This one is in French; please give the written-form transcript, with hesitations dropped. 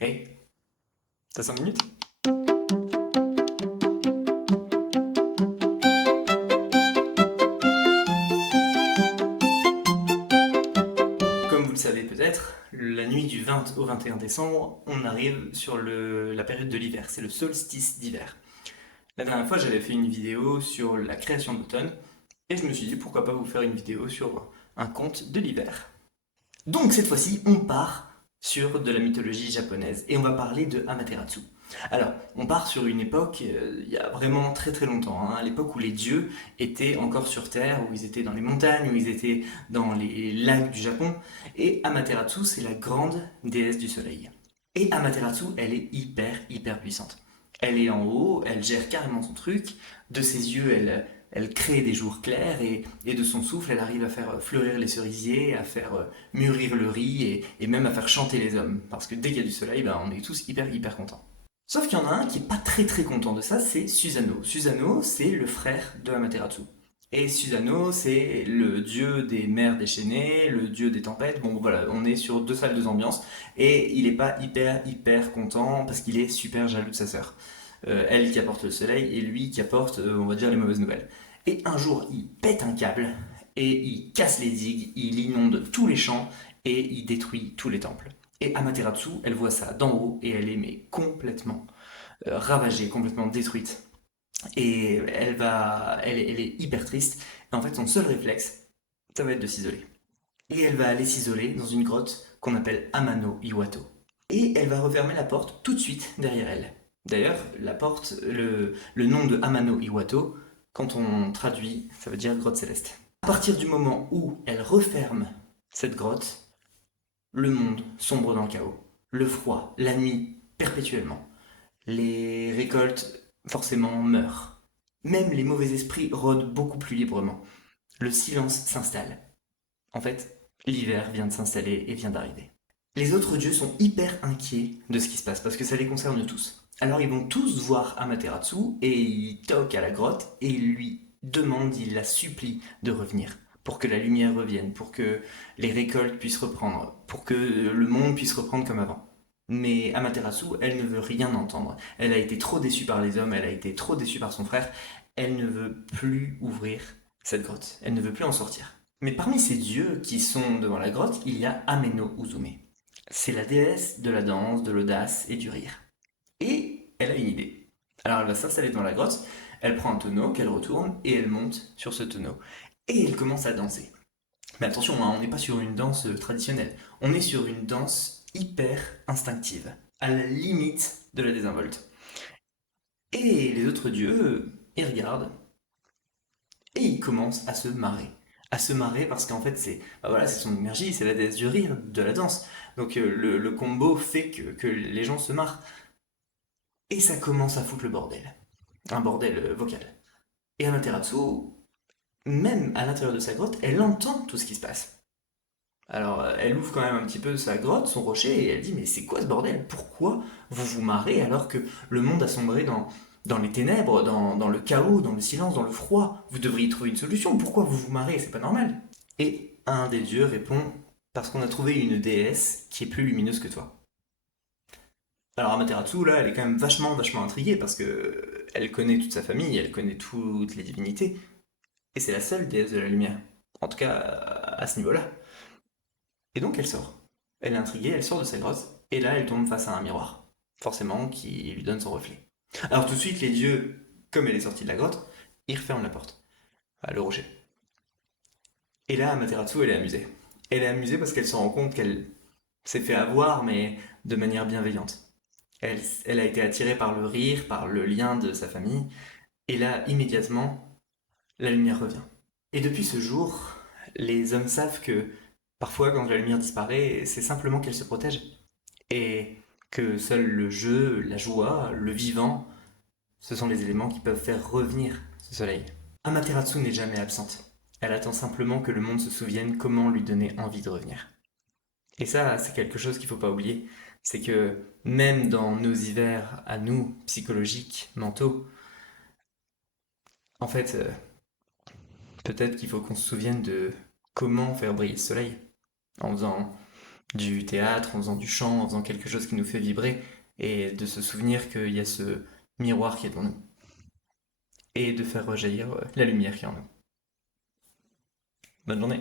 Hey, t'as 5 minutes? Comme vous le savez peut-être, la nuit du 20 au 21 décembre, on arrive sur la période de l'hiver, c'est le solstice d'hiver. La dernière fois, j'avais fait une vidéo sur la création d'automne, et je me suis dit pourquoi pas vous faire une vidéo sur un conte de l'hiver. Donc cette fois-ci, on part sur de la mythologie japonaise et on va parler de Amaterasu. Alors, on part sur une époque, il y a vraiment très très longtemps, hein, à l'époque où les dieux étaient encore sur Terre, où ils étaient dans les montagnes, où ils étaient dans les lacs du Japon. Et Amaterasu, c'est la grande déesse du soleil. Et Amaterasu, elle est hyper hyper puissante. Elle est en haut, elle gère carrément son truc. De ses yeux, elle crée des jours clairs et de son souffle, elle arrive à faire fleurir les cerisiers, à faire mûrir le riz et même à faire chanter les hommes. Parce que dès qu'il y a du soleil, ben, on est tous hyper hyper contents. Sauf qu'il y en a un qui est pas très très content de ça, c'est Susanoo. Susanoo, c'est le frère de Amaterasu. Et Susanoo, c'est le dieu des mers déchaînées, le dieu des tempêtes. Bon, voilà, on est sur deux salles, deux ambiances. Et il est pas hyper hyper content parce qu'il est super jaloux de sa sœur. Elle qui apporte le soleil et lui qui apporte, on va dire, les mauvaises nouvelles. Et un jour, il pète un câble et il casse les digues, il inonde tous les champs et il détruit tous les temples. Et Amaterasu, elle voit ça d'en haut et elle est mais complètement ravagée, complètement détruite. Et elle est hyper triste. Et en fait, son seul réflexe, ça va être de s'isoler. Et elle va aller s'isoler dans une grotte qu'on appelle Amano Iwato. Et elle va refermer la porte tout de suite derrière elle. D'ailleurs, la porte, le nom de Amano Iwato, quand on traduit, ça veut dire grotte céleste. À partir du moment où elle referme cette grotte, le monde sombre dans le chaos. Le froid, la nuit, perpétuellement. Les récoltes, forcément, meurent. Même les mauvais esprits rôdent beaucoup plus librement. Le silence s'installe. En fait, l'hiver vient de s'installer et vient d'arriver. Les autres dieux sont hyper inquiets de ce qui se passe parce que ça les concerne tous. Alors ils vont tous voir Amaterasu et ils toquent à la grotte et ils lui demandent, ils la supplient de revenir pour que la lumière revienne, pour que les récoltes puissent reprendre, pour que le monde puisse reprendre comme avant. Mais Amaterasu, elle ne veut rien entendre. Elle a été trop déçue par les hommes, elle a été trop déçue par son frère. Elle ne veut plus ouvrir cette grotte. Elle ne veut plus en sortir. Mais parmi ces dieux qui sont devant la grotte, il y a Ameno Uzume. C'est la déesse de la danse, de l'audace et du rire. Et elle a une idée. Alors elle va s'installer dans la grotte, elle prend un tonneau qu'elle retourne et elle monte sur ce tonneau. Et elle commence à danser. Mais attention, hein, on n'est pas sur une danse traditionnelle. On est sur une danse hyper instinctive, à la limite de la désinvolte. Et les autres dieux, ils regardent et ils commencent à se marrer. À se marrer parce qu'en fait, c'est bah voilà, c'est son énergie, c'est la déesse du rire, de la danse. Donc le combo fait que les gens se marrent. Et ça commence à foutre le bordel. Un bordel vocal. Et Amaterasu, même à l'intérieur de sa grotte, elle entend tout ce qui se passe. Alors elle ouvre quand même un petit peu sa grotte, son rocher, et elle dit mais c'est quoi ce bordel? Pourquoi vous vous marrez alors que le monde a sombré dans les ténèbres, dans le chaos, dans le silence, dans le froid? Vous devriez trouver une solution, pourquoi vous vous marrez? C'est pas normal. Et un des dieux répond parce qu'on a trouvé une déesse qui est plus lumineuse que toi. Alors Amaterasu, là, elle est quand même vachement intriguée parce que elle connaît toute sa famille, elle connaît toutes les divinités, et c'est la seule déesse de la lumière. En tout cas, à ce niveau-là. Et donc elle sort. Elle est intriguée, elle sort de sa grotte, et là elle tombe face à un miroir. Forcément, qui lui donne son reflet. Alors tout de suite, les dieux, comme elle est sortie de la grotte, ils referment la porte. Le rocher. Et là, Amaterasu, elle est amusée. Elle est amusée parce qu'elle se rend compte qu'elle s'est fait avoir, mais de manière bienveillante. Elle a été attirée par le rire, par le lien de sa famille, et là, immédiatement, la lumière revient. Et depuis ce jour, les hommes savent que parfois, quand la lumière disparaît, c'est simplement qu'elle se protège. Et que seul le jeu, la joie, le vivant, ce sont les éléments qui peuvent faire revenir ce soleil. Amaterasu n'est jamais absente. Elle attend simplement que le monde se souvienne comment lui donner envie de revenir. Et ça, c'est quelque chose qu'il ne faut pas oublier. C'est que même dans nos hivers à nous, psychologiques, mentaux, en fait, peut-être qu'il faut qu'on se souvienne de comment faire briller le soleil. En faisant du théâtre, en faisant du chant, en faisant quelque chose qui nous fait vibrer, et de se souvenir qu'il y a ce miroir qui est en nous, et de faire rejaillir la lumière qui est en nous. Bonne journée.